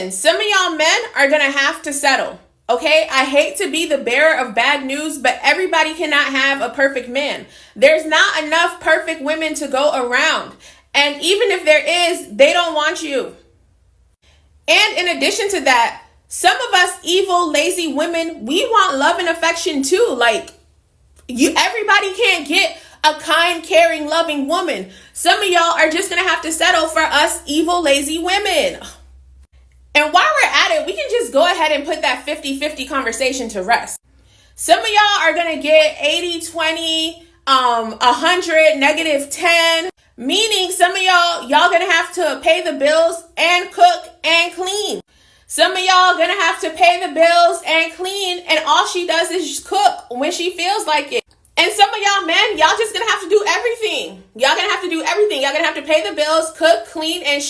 Listen, some of y'all men are going to have to settle. Okay, I hate to be the bearer of bad news, but everybody cannot have a perfect man. There's not enough perfect women to go around. And even if there is, they don't want you. And in addition to that, some of us evil, lazy women, we want love and affection too. Like, everybody can't get a kind, caring, loving woman. Some of y'all are just going to have to settle for us evil, lazy women. And while we're at it, we can just go ahead and put that 50-50 conversation to rest. Some of y'all are going to get 80-20, 100, -10, meaning some of y'all going to have to pay the bills and cook and clean. Some of y'all going to have to pay the bills and clean, and all she does is just cook when she feels like it. And some of y'all men, y'all just going to have to do everything. Y'all going to have to do everything. Y'all going to have to pay the bills, cook, clean, and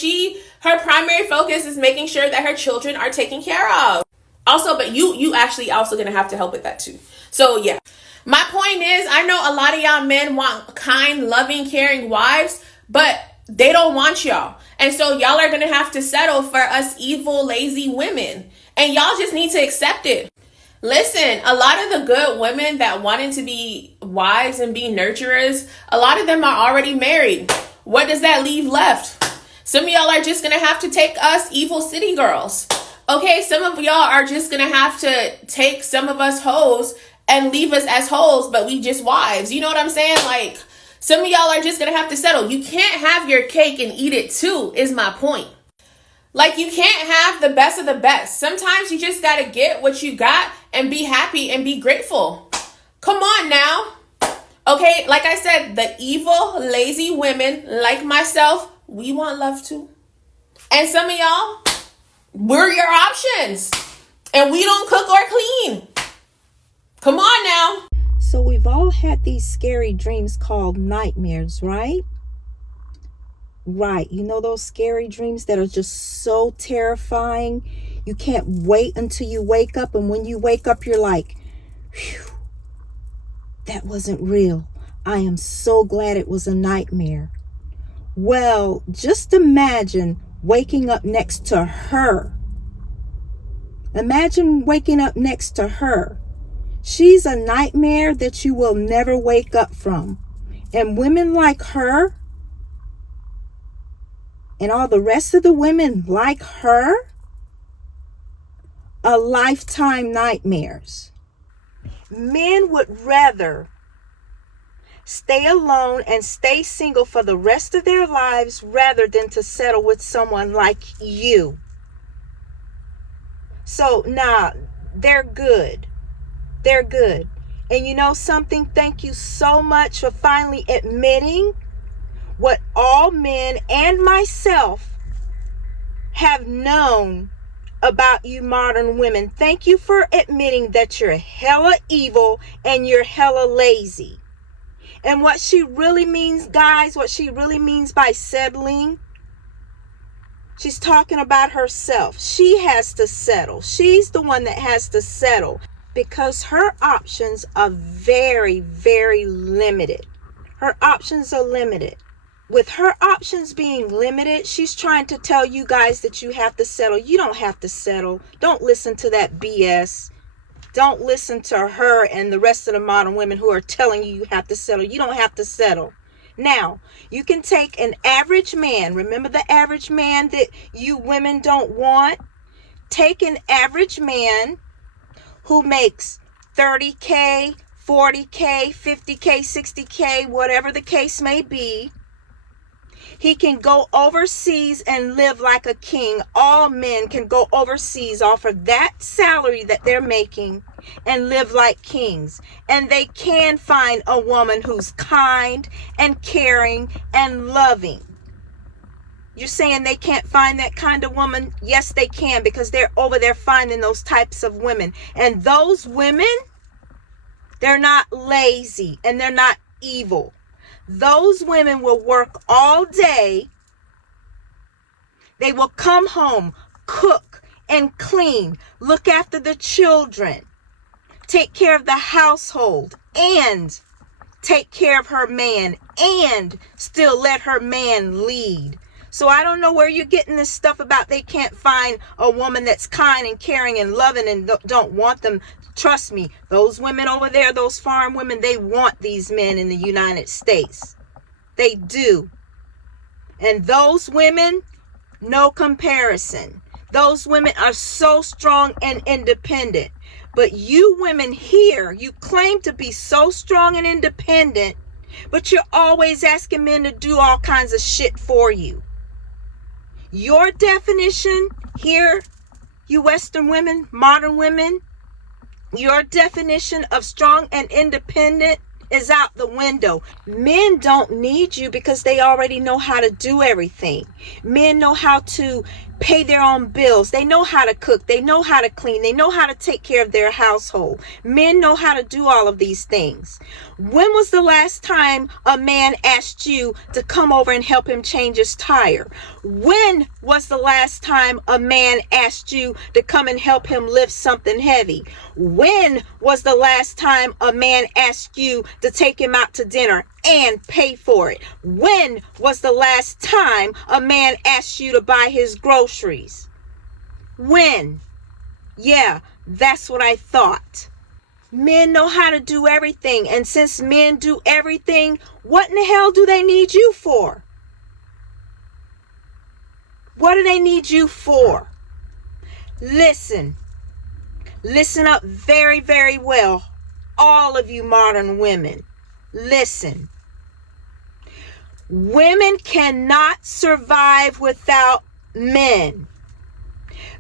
her primary focus is making sure that her children are taken care of. Also, but you actually also going to have to help with that too. So yeah, my point is, I know a lot of y'all men want kind, loving, caring wives, but they don't want y'all. And so y'all are going to have to settle for us evil, lazy women. And y'all just need to accept it. Listen, a lot of the good women that wanted to be wives and be nurturers, a lot of them are already married. What does that leave left? Some of y'all are just going to have to take us evil city girls. Okay, some of y'all are just going to have to take some of us hoes and leave us as hoes, but we just wives. You know what I'm saying? Like, some of y'all are just going to have to settle. You can't have your cake and eat it too, is my point. Like, you can't have the best of the best. Sometimes you just got to get what you got and be happy and be grateful. Come on now. Okay, like I said, the evil, lazy women like myself, we want love too. And some of y'all, we're your options. And we don't cook or clean. Come on now. So we've all had these scary dreams called nightmares, right? Right. You know those scary dreams that are just so terrifying? You can't wait until you wake up. And when you wake up, you're like, phew, that wasn't real. I am so glad it was a nightmare. Well, just imagine waking up next to her. Imagine waking up next to her. She's a nightmare that you will never wake up from. And women like her, and all the rest of the women like her, are lifetime nightmares. Men would rather stay alone and stay single for the rest of their lives rather than to settle with someone like you. So now, they're good. They're good. And you know something? Thank you so much for finally admitting what all men and myself have known about you modern women. Thank you for admitting that you're hella evil and you're hella lazy. And what she really means, guys, what she really means by settling, she's talking about herself. She has to settle. She's the one that has to settle because her options are very, very limited. Her options are limited. With her options being limited, she's trying to tell you guys that you have to settle. You don't have to settle. Don't listen to that BS. Don't listen to her and the rest of the modern women who are telling you have to settle. You don't have to settle. Now, you can take an average man. Remember the average man that you women don't want? Take an average man who makes 30K, 40K, 50K, 60K, whatever the case may be. He can go overseas and live like a king. All men can go overseas off of that salary that they're making and live like kings. And they can find a woman who's kind and caring and loving. You're saying they can't find that kind of woman? Yes, they can, because they're over there finding those types of women. And those women, they're not lazy and they're not evil. Those women will work all day. They will come home, cook and clean, look after the children, take care of the household, and take care of her man, and still let her man lead. So I don't know where you're getting this stuff about they can't find a woman that's kind and caring and loving and don't want them. Trust me, those women over there, those farm women, they want these men in the United States. They do. And those women, no comparison. Those women are so strong and independent. But you women here, you claim to be so strong and independent, but you're always asking men to do all kinds of shit for you. Your definition here, you Western women, modern women, your definition of strong and independent is out the window. Men don't need you because they already know how to do everything. Men know how to pay their own bills. They know how to cook. They know how to clean. They know how to take care of their household. Men know how to do all of these things. When was the last time a man asked you to come over and help him change his tire? When was the last time a man asked you to come and help him lift something heavy? When was the last time a man asked you to take him out to dinner and pay for it? When was the last time a man asked you to buy his groceries? When? Yeah, that's what I thought. Men know how to do everything. And since men do everything, what in the hell do they need you for? What do they need you for? Listen up very, very well. All of you modern women, listen. Women cannot survive without men,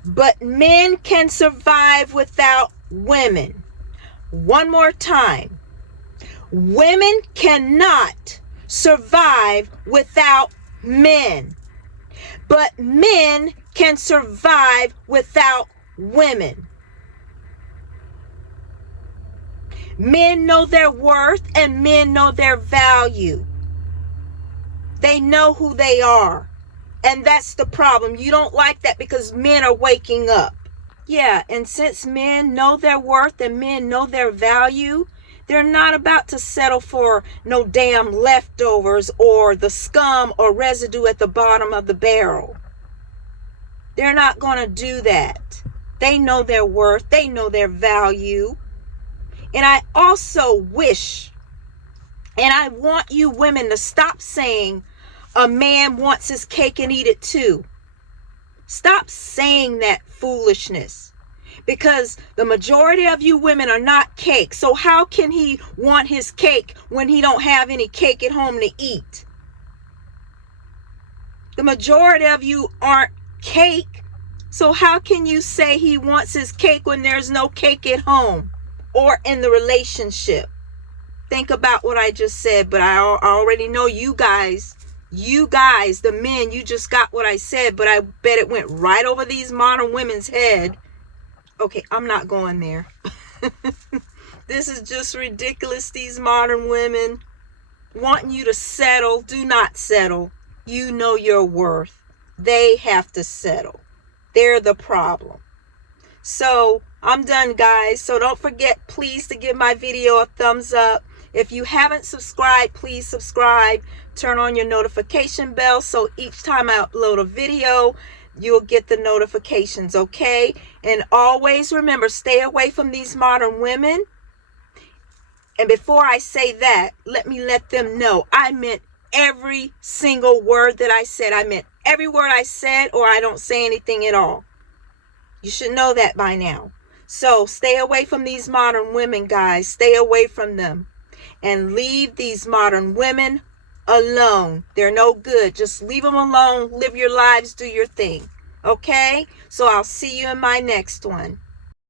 but men can survive without women. One more time. Women cannot survive without men, but men can survive without women. Men know their worth and men know their value. They know who they are. And that's the problem. You don't like that because men are waking up. Yeah, and since men know their worth and men know their value, they're not about to settle for no damn leftovers or the scum or residue at the bottom of the barrel. They're not going to do that. They know their worth. They know their value. And I also wish, and I want you women to stop saying a man wants his cake and eat it too. Stop saying that foolishness, because the majority of you women are not cake. So how can he want his cake when he don't have any cake at home to eat? The majority of you aren't cake. So how can you say he wants his cake when there's no cake at home or in the relationship? Think about what I just said, but I already know you guys, the men, you just got what I said, but I bet it went right over these modern women's head. Okay, I'm not going there. This is just ridiculous. These modern women wanting you to settle. Do not settle. You know your worth. They have to settle. They're the problem. So I'm done, guys. So don't forget, please, to give my video a thumbs up. If you haven't subscribed, please subscribe. Turn on your notification bell so each time I upload a video, you'll get the notifications, okay? And always remember, stay away from these modern women. And before I say that, let me let them know I meant every single word that I said. I meant every word I said, or I don't say anything at all. You should know that by now. So stay away from these modern women, guys. Stay away from them. And leave these modern women alone. They're no good. Just leave them alone. Live your lives. Do your thing. Okay? So I'll see you in my next one.